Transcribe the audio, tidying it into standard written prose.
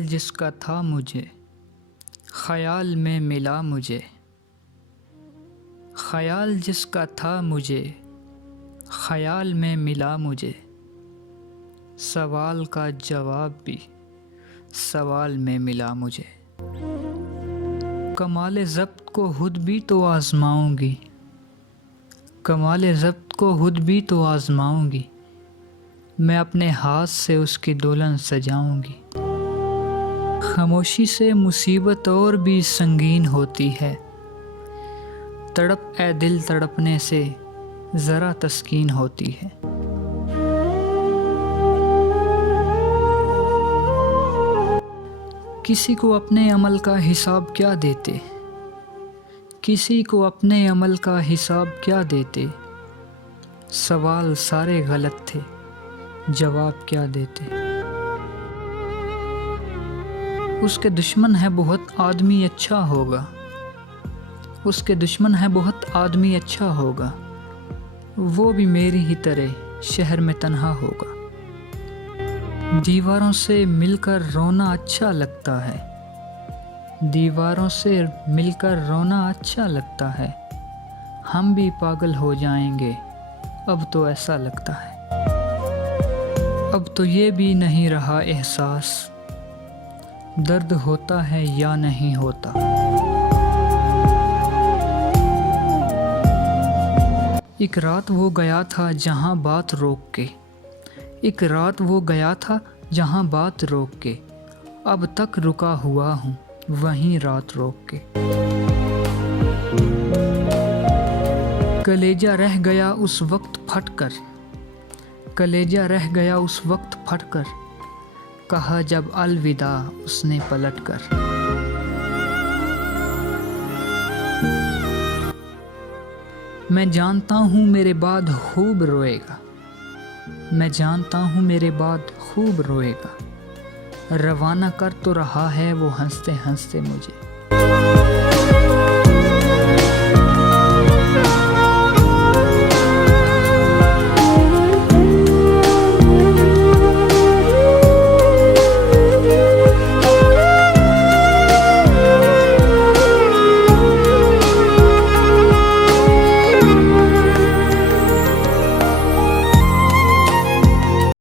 ख्याल जिसका था मुझे ख्याल में मिला मुझे। ख्याल जिसका था मुझे ख्याल में मिला मुझे। सवाल का जवाब भी सवाल में मिला मुझे। कमाल ज़ब्त को खुद भी तो आज़माऊंगी, कमाल ज़ब्त को खुद भी तो आज़माऊंगी। मैं अपने हाथ से उसकी दुल्हन सजाऊंगी। खामोशी से मुसीबत और भी संगीन होती है। तड़प ए दिल तड़पने से ज़रा तस्कीन होती है। किसी को अपने अमल का हिसाब क्या देते, किसी को अपने अमल का हिसाब क्या देते। सवाल सारे गलत थे, जवाब क्या देते। उसके दुश्मन है बहुत आदमी अच्छा होगा, उसके दुश्मन है बहुत आदमी अच्छा होगा। वो भी मेरी ही तरह शहर में तन्हा होगा। दीवारों से मिलकर रोना अच्छा लगता है, दीवारों से मिलकर रोना अच्छा लगता है। हम भी पागल हो जाएंगे अब तो ऐसा लगता है। अब तो ये भी नहीं रहा एहसास, दर्द होता है या नहीं होता। एक रात वो गया था जहां बात रोक के, एक रात वो गया था जहां बात रोक के। अब तक रुका हुआ हूँ वहीं रात रोक के। कलेजा रह गया उस वक्त फटकर, कलेजा रह गया उस वक्त फटकर। कहा जब अलविदा उसने पलटकर। मैं जानता हूँ मेरे बाद खूब रोएगा, मैं जानता हूँ मेरे बाद खूब रोएगा। रवाना कर तो रहा है वो हंसते हंसते मुझे।